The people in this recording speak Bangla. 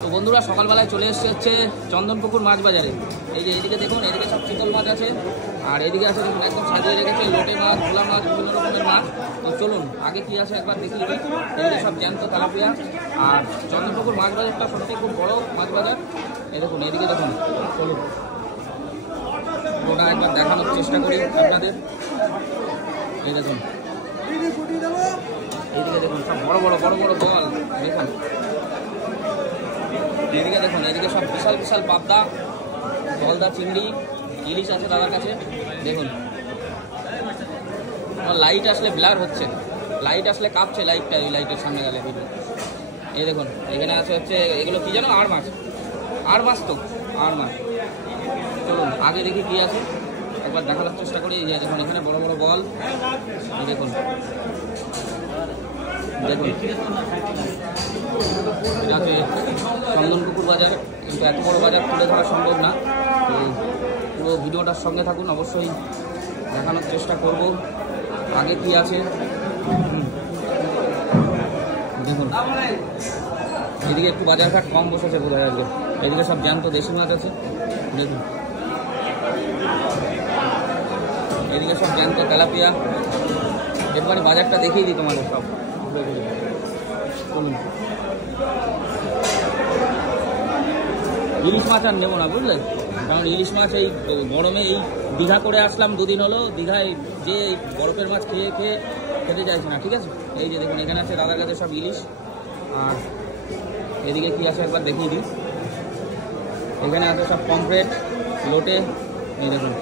তো বন্ধুরা সকালবেলায় চলে এসেছে হচ্ছে চন্দনপুকুর মাছ বাজারে। এই যে এদিকে দেখুন, এদিকে সব চিতল মাছ আছে, আর এদিকে আছে দেখুন একদম সাজিয়ে রেখেছে লোটে মাছ, ভোলা মাছ, বিভিন্ন রকমের মাছ। তো চলুন আগে কি আছে একবার দেখিয়ে দিই। এদিকে সব জ্যান্ত তেলাপিয়া। আর চন্দনপুকুর মাছ বাজারটা সত্যি খুব বড় মাছ বাজার। এই দেখুন এদিকে দেখুন, চলুন ওটা একবার দেখানোর চেষ্টা করি আপনাদের। এই দেখুন এইদিকে দেখুন সব বড় বড় বল দেখুন। এদিকে দেখুন, এদিকে সব বিশাল বিশাল পাবদা, গলদা, চিংড়ি, ইলিশ আছে দাদার কাছে। দেখুন লাইট আসলে ব্লার হচ্ছে, লাইট আসলে কাঁপছে লাইটটা, ওই লাইটের সামনে গেলে ভিডিও। এই দেখুন এখানে আছে হচ্ছে এগুলো কি জানো, আর মাছ তো আর মাছ। চলুন আগে দেখি কি আছে একবার দেখানোর চেষ্টা করি। এই যে দেখুন এখানে বড় বড় বল, দেখুন দেখুন আছে চন্দনপুকুর বাজার। কিন্তু এত বড় বাজার তুলে ধরা সম্ভব না, তো পুরো ভিডিওটার সঙ্গে থাকুন, অবশ্যই দেখানোর চেষ্টা করব আগে কি আছে। দেখুন এদিকে একটু বাজার ঘাট কম বসেছে বোঝা যাবে। এদিকে সব জ্যান্ত দেশি মাছ আছে, দেখুন এদিকে সব জ্যান্ত তেলাপিয়া। একবারে বাজারটা দেখিয়ে দিই তোমাদের সব। চলুন ইলিশ মাছ আর নেবো না বুঝলে, কারণ ইলিশ মাছ এই গরমে এই দীঘা করে আসলাম, দুদিন হলো দীঘায়, যে বরফের মাছ খেতে চাইছে না। ঠিক আছে, এই যে দেখুন এখানে আছে দাদার কাছে সব ইলিশ। আর এদিকে কি আছে একবার দেখিয়ে দিই। এখানে আছে সব পমফ্রেট, লোটে, এই দেখুন